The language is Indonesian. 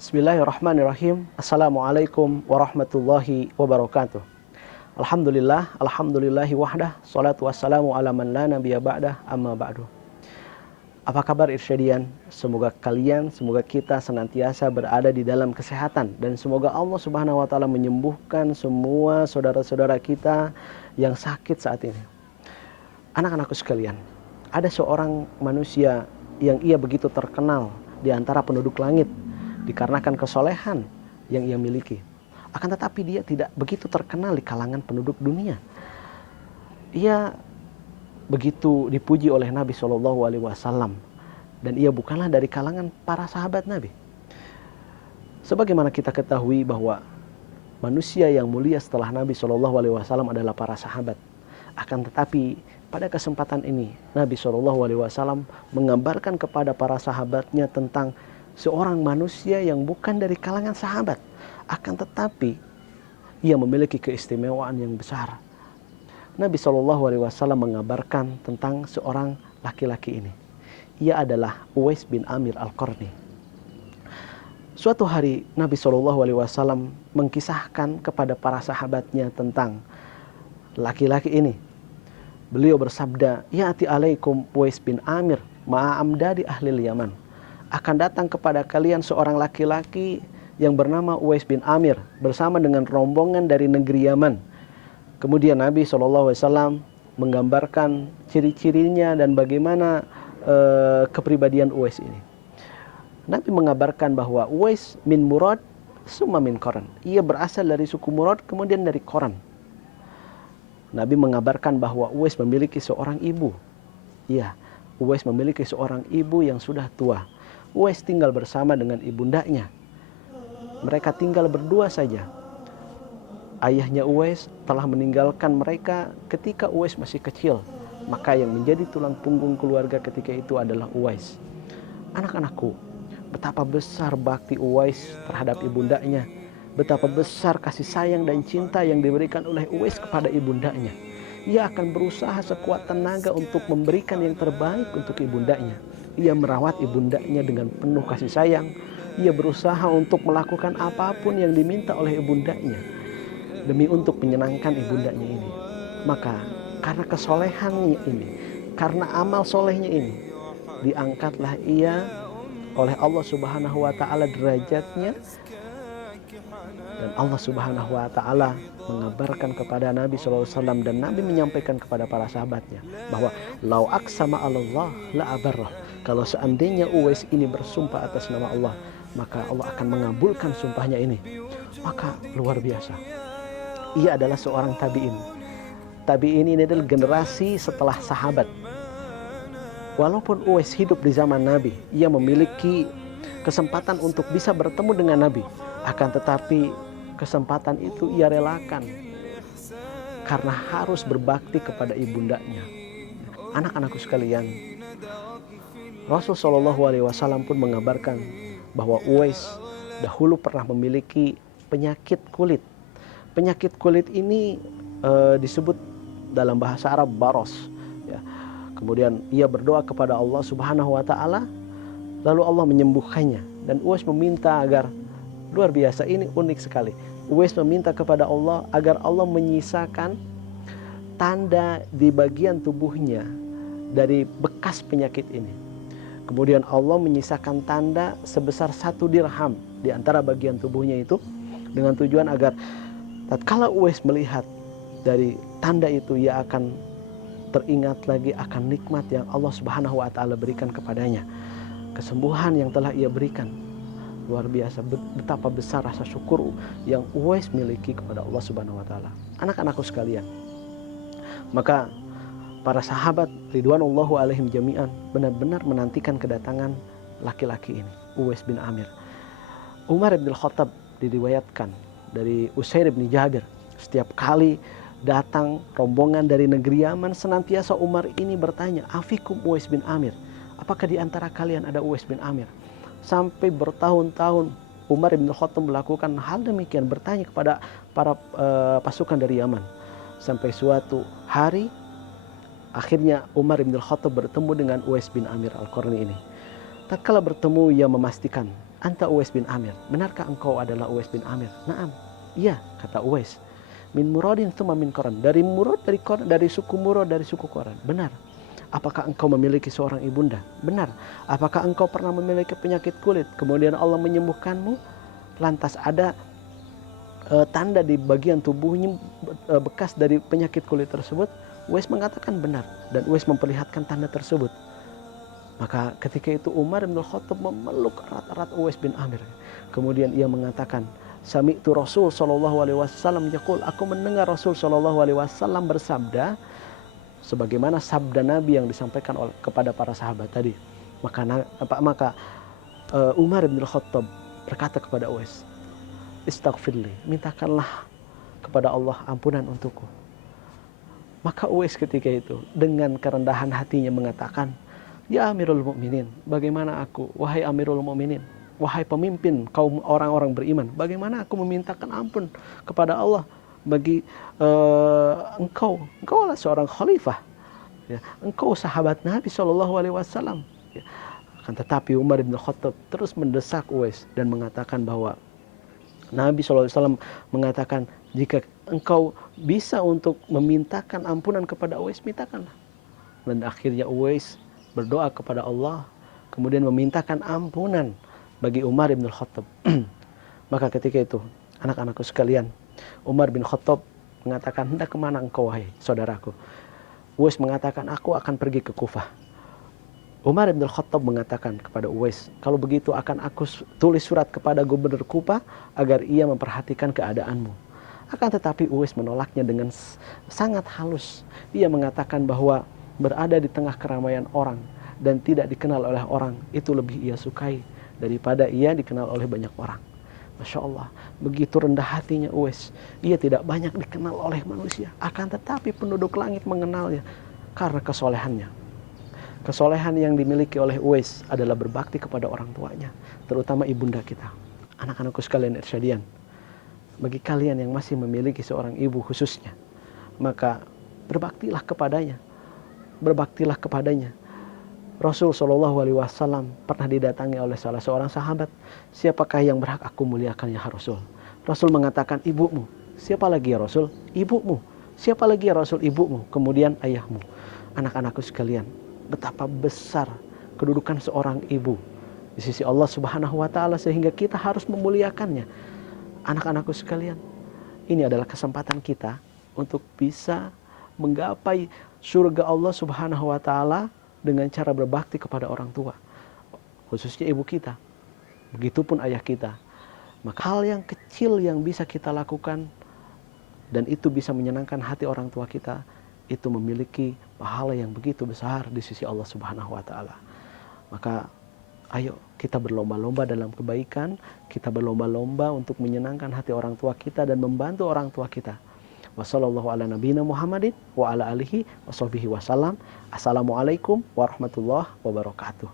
Bismillahirrahmanirrahim. Assalamualaikum warahmatullahi wabarakatuh. Alhamdulillahi wahdah. Salatu wassalamu ala man la nabiyya ba'dah, amma ba'du. Apa kabar Irsyadian? Semoga kita senantiasa berada di dalam kesehatan. Dan semoga Allah subhanahu wa ta'ala menyembuhkan semua saudara-saudara kita yang sakit saat ini. Anak-anakku sekalian, ada seorang manusia yang ia begitu terkenal di antara penduduk langit dikarenakan kesolehan yang ia miliki. Akan tetapi dia tidak begitu terkenal di kalangan penduduk dunia. Ia begitu dipuji oleh Nabi SAW dan ia bukanlah dari kalangan para sahabat Nabi. Sebagaimana kita ketahui bahwa manusia yang mulia setelah Nabi SAW adalah para sahabat. Akan tetapi pada kesempatan ini Nabi SAW menggambarkan kepada para sahabatnya tentang seorang manusia yang bukan dari kalangan sahabat, akan tetapi ia memiliki keistimewaan yang besar. Nabi SAW mengabarkan tentang seorang laki-laki ini. Ia adalah Uwais bin Amir Al-Qarni. Suatu hari Nabi SAW mengkisahkan kepada para sahabatnya tentang laki-laki ini. Beliau bersabda, "Ya'ti alaikum Uwais bin Amir ma'amdadi ahlil Yaman." Akan datang kepada kalian seorang laki-laki yang bernama Uwais bin Amir bersama dengan rombongan dari negeri Yaman. Kemudian Nabi SAW menggambarkan ciri-cirinya dan bagaimana kepribadian Uwais ini. Nabi mengabarkan bahwa Uwais min Murad summa min Qaran. Ia berasal dari suku Murad kemudian dari Qaran. Nabi mengabarkan bahwa Uwais memiliki seorang ibu. Iya, Uwais memiliki seorang ibu yang sudah tua. Uwais tinggal bersama dengan ibundanya. Mereka tinggal berdua saja. Ayahnya Uwais telah meninggalkan mereka ketika Uwais masih kecil. Maka yang menjadi tulang punggung keluarga ketika itu adalah Uwais. Anak-anakku, betapa besar bakti Uwais terhadap ibundanya. Betapa besar kasih sayang dan cinta yang diberikan oleh Uwais kepada ibundanya. Ia akan berusaha sekuat tenaga untuk memberikan yang terbaik untuk ibundanya. Ia merawat ibundanya dengan penuh kasih sayang. Ia berusaha untuk melakukan apapun yang diminta oleh ibundanya demi untuk menyenangkan ibundanya ini. Maka karena kesolehannya ini, karena amal solehnya ini, diangkatlah ia oleh Allah Subhanahu wa ta'ala derajatnya. Dan Allah Subhanahu wa ta'ala mengabarkan kepada Nabi SAW dan Nabi menyampaikan kepada para sahabatnya bahwa lau aqsama 'alallah la abarrah. Kalau seandainya Uwais ini bersumpah atas nama Allah, maka Allah akan mengabulkan sumpahnya ini. Maka luar biasa. Ia adalah seorang tabi'in. Tabi'in ini adalah generasi setelah sahabat. Walaupun Uwais hidup di zaman Nabi, ia memiliki kesempatan untuk bisa bertemu dengan Nabi. Akan tetapi kesempatan itu ia relakan karena harus berbakti kepada ibundanya. Anak-anakku sekalian, Rasulullah SAW pun mengabarkan bahwa Uwais dahulu pernah memiliki penyakit kulit. Penyakit kulit ini disebut dalam bahasa Arab baros. Ya. Kemudian ia berdoa kepada Allah Subhanahu wa ta'ala, lalu Allah menyembuhkannya. Dan Uwais meminta agar, luar biasa, ini unik sekali. Uwais meminta kepada Allah agar Allah menyisakan tanda di bagian tubuhnya dari bekas penyakit ini. Kemudian Allah menyisakan tanda sebesar 1 dirham di antara bagian tubuhnya itu, dengan tujuan agar tatkala Uwais melihat dari tanda itu, ia akan teringat lagi akan nikmat yang Allah Subhanahu wa ta'ala berikan kepadanya, kesembuhan yang telah ia berikan. Luar biasa betapa besar rasa syukur yang Uwais miliki kepada Allah Subhanahu wa ta'ala. Anak-anakku sekalian, maka para sahabat ridwanullahu alaihim jami'an benar-benar menantikan kedatangan laki-laki ini, Uwais bin Amir. Umar bin Khattab diriwayatkan dari Usair bin Jabir, setiap kali datang rombongan dari negeri Yaman, senantiasa Umar ini bertanya, "Afikum Uwais bin Amir?" Apakah di antara kalian ada Uwais bin Amir? Sampai bertahun-tahun Umar bin Khattab melakukan hal demikian, bertanya kepada para pasukan dari Yaman. Sampai suatu hari Akhirnya Umar bin Khattab bertemu dengan Uwais bin Amir Al-Qarni ini. Tatkala bertemu, ia memastikan, "Anta Uwais bin Amir, benarkah engkau adalah Uwais bin Amir?" "Na'am." "Iya," kata Uwais. "Min Muradin tsumma min Qaran." Dari Murad, dari suku Murad, dari suku Qaran. "Benar." "Apakah engkau memiliki seorang ibunda?" "Benar." "Apakah engkau pernah memiliki penyakit kulit, kemudian Allah menyembuhkanmu?" Lantas ada tanda di bagian tubuhnya bekas dari penyakit kulit tersebut. Uwais mengatakan benar, dan Uwais memperlihatkan tanda tersebut. Maka ketika itu Umar bin Khattab memeluk erat-erat Uwais bin Amir. Kemudian ia mengatakan, "Sami'tu Rasul sallallahu alaihi wasallam yaqul," aku mendengar Rasul sallallahu alaihi wasallam bersabda, sebagaimana sabda Nabi yang disampaikan kepada para sahabat tadi. Maka Umar bin Khattab berkata kepada Uwais, "Istaghfirli, mintakanlah kepada Allah ampunan untukku." Maka Uwais ketika itu dengan kerendahan hatinya mengatakan, "Ya Amirul Mukminin, bagaimana aku, wahai Amirul Mukminin, wahai pemimpin kaum orang-orang beriman, bagaimana aku memintakan ampun kepada Allah bagi engkau adalah seorang khalifah, ya, engkau sahabat Nabi Shallallahu Alaihi Wasallam." Ya. Akan tetapi Umar bin Khattab terus mendesak Uwais dan mengatakan bahwa Nabi SAW mengatakan, jika engkau bisa untuk memintakan ampunan kepada Uwais, mintakanlah. Dan akhirnya Uwais berdoa kepada Allah, kemudian memintakan ampunan bagi Umar bin Khattab. Maka ketika itu, anak-anakku sekalian, Umar bin Khattab mengatakan, "Hendak kemana engkau, wahai saudaraku?" Uwais mengatakan, "Aku akan pergi ke Kufah." Umar bin Khattab mengatakan kepada Uwais, "Kalau begitu akan aku tulis surat kepada gubernur Kufah agar ia memperhatikan keadaanmu." Akan tetapi Uwais menolaknya dengan sangat halus. Dia mengatakan bahwa berada di tengah keramaian orang dan tidak dikenal oleh orang itu lebih ia sukai daripada ia dikenal oleh banyak orang. Masya Allah, begitu rendah hatinya Uwais. Ia tidak banyak dikenal oleh manusia, akan tetapi penduduk langit mengenalnya karena kesolehannya. Kesolehan yang dimiliki oleh Uwais adalah berbakti kepada orang tuanya, terutama ibunda kita. Anak-anakku sekalian irsyadian, bagi kalian yang masih memiliki seorang ibu khususnya, maka berbaktilah kepadanya. Berbaktilah kepadanya. Rasul Shallallahu Alaihi Wasallam pernah didatangi oleh salah seorang sahabat. "Siapakah yang berhak aku muliakan ya Rasul?" Rasul mengatakan, "Ibumu." "Siapa lagi ya Rasul?" "Ibumu." "Siapa lagi ya Rasul?" "Ibumu." Kemudian ayahmu. Anak-anakku sekalian, betapa besar kedudukan seorang ibu di sisi Allah Subhanahu wa taala sehingga kita harus memuliakannya. Anak-anakku sekalian, ini adalah kesempatan kita untuk bisa menggapai surga Allah Subhanahu wa taala dengan cara berbakti kepada orang tua, khususnya ibu kita. Begitupun ayah kita. Maka hal yang kecil yang bisa kita lakukan dan itu bisa menyenangkan hati orang tua kita, itu memiliki pahala yang begitu besar di sisi Allah Subhanahu wa taala. Maka ayo kita berlomba-lomba dalam kebaikan, kita berlomba-lomba untuk menyenangkan hati orang tua kita dan membantu orang tua kita. Wassallallahu ala nabiyina Muhammadin wa ala alihi wa sahbihi wasallam. Assalamualaikum warahmatullahi wabarakatuh.